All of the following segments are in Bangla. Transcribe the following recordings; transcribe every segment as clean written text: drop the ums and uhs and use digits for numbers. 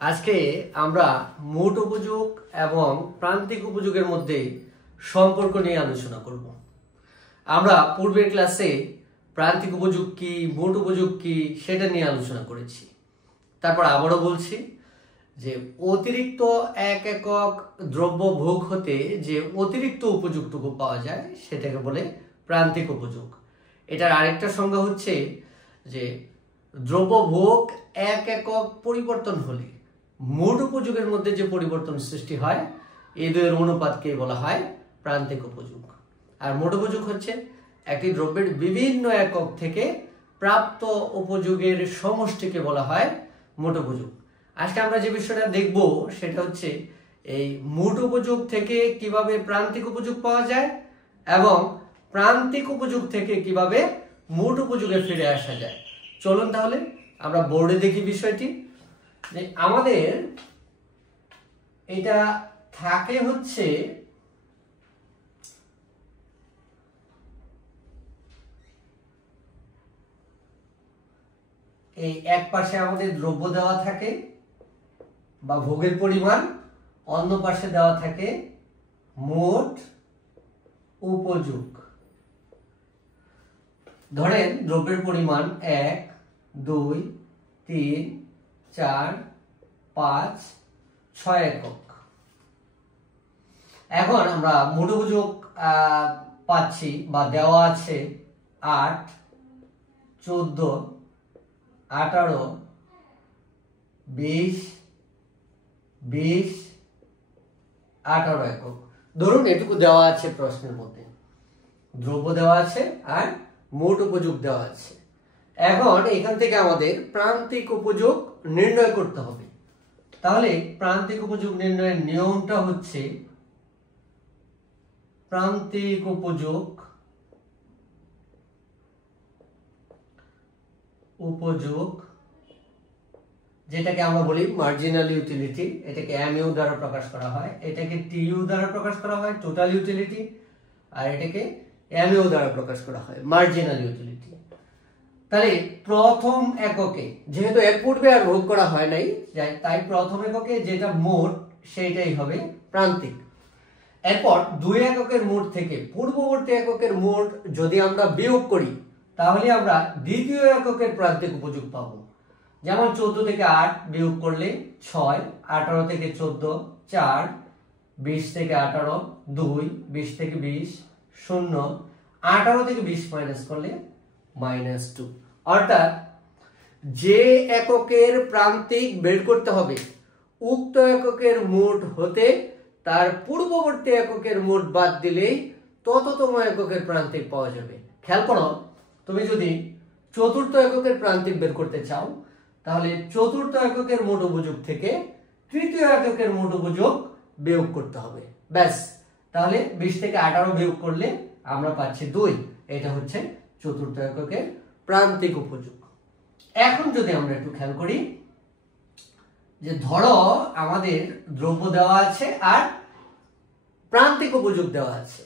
আজকে আমরা মোট উপযোগ এবং প্রান্তিক উপযোগের মধ্যে সম্পর্ক নিয়ে আলোচনা করব। আমরা পূর্বের ক্লাসে প্রান্তিক উপযোগ কি, মোট উপযোগ কি সেটা নিয়ে আলোচনা করেছি। তারপর আবারও বলছি যে অতিরিক্ত এক একক দ্রব্য ভোগ হতে যে অতিরিক্ত উপযোগটুকু পাওয়া যায় সেটাকে বলে প্রান্তিক উপযোগ। এটার আরেকটা সংজ্ঞা হচ্ছে যে দ্রব্য ভোগ এক একক পরিবর্তন হলে মোট উপযোগের মধ্যে যে পরিবর্তন সৃষ্টি হয় এই দুইয়ের অনুপাতকে বলা হয় প্রান্তিক উপযোগ। আর মোট উপযোগ হচ্ছে একটি দ্রব্যের বিভিন্ন একক থেকে প্রাপ্ত উপযোগের সমষ্টিকে বলা হয় মোট উপযোগ। আজকে আমরা যে বিষয়টা দেখব সেটা হচ্ছে এই মোট উপযোগ থেকে কিভাবে প্রান্তিক উপযোগ পাওয়া যায় এবং প্রান্তিক উপযোগ থেকে কিভাবে মোট উপযোগে ফিরে আসা যায়। চলুন তাহলে আমরা বোর্ডে দেখি বিষয়টি। যে আমাদের এটা থাকে হচ্ছে এই এক পাশে আমাদের দ্রব্য দেওয়া থাকে বা ভোগের পরিমাণ, অন্য পাশে দেওয়া থাকে মোট উপযোগ। ধরেন দ্রব্যের পরিমাণ 1, 2, 3, 4, 5, 6 একক। এখন আমরা মোট উপযোগ পাচ্ছি বা দেওয়া আছে 8, 14, 18, 20, 20, 18 একক। ধরুন এটুকু দেওয়া আছে প্রশ্নের মধ্যে, দ্রব্য দেওয়া আছে আর মোট উপযোগ দেওয়া আছে। এখন এখান থেকে আমাদের প্রান্তিক উপযোগ নির্ণয় করতে হবে। তাহলে প্রান্তিক উপযোগ নির্ণয়ের নিয়মটা হচ্ছে প্রান্তিক উপযোগ যেটাকে আমরা বলি মার্জিনাল ইউটিলিটি, এটাকে এমইউ দ্বারা প্রকাশ করা হয়, এটাকে টিইউ দ্বারা প্রকাশ করা হয় টোটাল ইউটিলিটি, আর এটাকে এমইউ দ্বারা প্রকাশ করা হয় মার্জিনাল ইউটিলিটি। তাহলে প্রথম এককে যেহেতু এর পূর্বে আর ভোগ করা হয় নাই, তাই প্রথম এককে যেটা মোট সেইটাই হবে প্রান্তিক। এরপর দুই এককের মোট থেকে পূর্ববর্তী এককের মোট যদি আমরা বিয়োগ করি তাহলে আমরা দ্বিতীয় এককের প্রান্তিক উপযোগ পাবো। যেমন 14 থেকে 8 বিয়োগ করলে 6, 18 থেকে 14 4, 20 থেকে 18 2, 20 থেকে 20 0, 18 থেকে 20 মাইনাস করলে -2। অর্থাৎ যে এককের প্রান্তিক বের করতে হবে উক্ত এককের মোট হতে তার পূর্ববর্তী এককের মোট বাদ দিলেই তততম এককের প্রান্তিক পাওয়া যাবে। খেয়াল করো, তুমি যদি চতুর্থ এককের প্রান্তিক বের করতে চাও তাহলে চতুর্থ এককের মোট উপযোগ থেকে তৃতীয় এককের মোট উপযোগ বিয়োগ করতে হবে, ব্যাস। তাহলে 20 থেকে 18 বিয়োগ করলে আমরা পাচ্ছি 2। এটা হচ্ছে চতুর্থ এককের প্রান্তিক উপযোগ। এখন যদি আমরা একটু খেয়াল করি যে ধরো আমাদের দ্রব্য দেওয়া আছে আর প্রান্তিক উপযোগ দেওয়া আছে,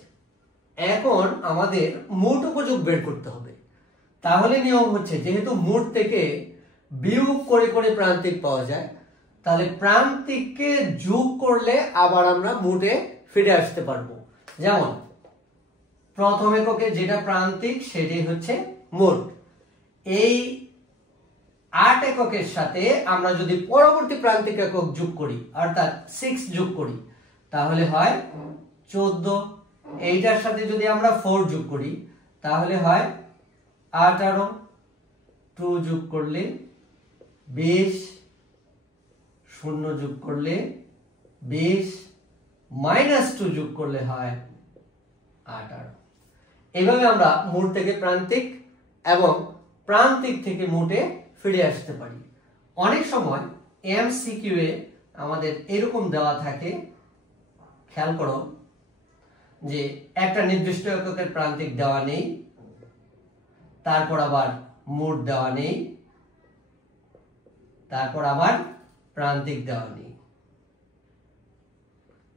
এখন আমাদের মোট উপযোগ বের করতে হবে। তাহলে নিয়ম হচ্ছে যেহেতু মোট থেকে বিয়োগ করে করে প্রান্তিক পাওয়া যায়, তাহলে প্রান্তিককে যোগ করলে আবার আমরা মোটে ফিরে আসতে পারবো। যেমন প্রথম এককে যেটা প্রান্তিক সেটাই হচ্ছে মোট। এই 8 এককের সাথে আমরা যদি পরবর্তী প্রান্তিক একক যোগ করি অর্থাৎ 6 যোগ করি তাহলে হয় 14। এইটার সাথে যদি আমরা 4 যোগ করি তাহলে হয় 18, 2 যোগ করলে 20, 0 যোগ করলে 20, -2 যোগ করলে হয় 18। এইভাবে আমরা মোট থেকে প্রান্তিক এবং প্রান্তিক থেকে মোটে ফিরে আসতে পারি। অনেক সময় এমসিকিউ এ আমাদের এরকম দেওয়া থাকে, খেয়াল করো যে একটা নির্দিষ্ট এককের প্রান্তিক দেওয়া নেই, তারপর আবার মোট দেওয়া নেই, তারপর আবার প্রান্তিক দেওয়া নেই।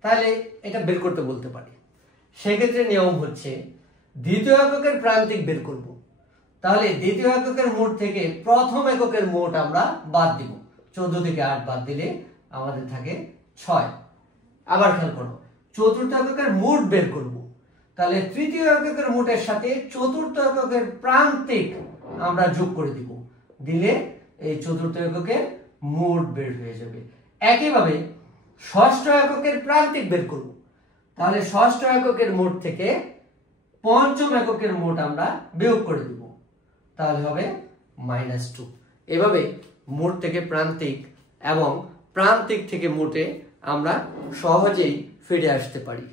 তাহলে এটা বের করতে বলতে পারি। সেক্ষেত্রে নিয়ম হচ্ছে দ্বিতীয় এককের প্রান্তিক বের করব। তাহলে দ্বিতীয় এককের মোট থেকে প্রথম এককের মোট আমরা বাদ দিব। 14 থেকে 8 বাদ দিলে আমাদের থাকে 6। আবার খেয়াল করো, চতুর্থ এককের মোট বের করব, তাহলে তৃতীয় এককের মোটের সাথে চতুর্থ এককের প্রান্তিক আমরা যোগ করে দিব, দিলে এই চতুর্থ এককের মোট বের হয়ে যাবে। একইভাবে ষষ্ঠ এককের প্রান্তিক বের করব, তাহলে ষষ্ঠ এককের মোট থেকে পঞ্চম এককের মোট আমরা বিয়োগ করে দিব, তাহলে হবে -2। এভাবে মোট থেকে প্রান্তিক এবং প্রান্তিক থেকে মোটে আমরা সহজেই ফিরে আসতে পারি।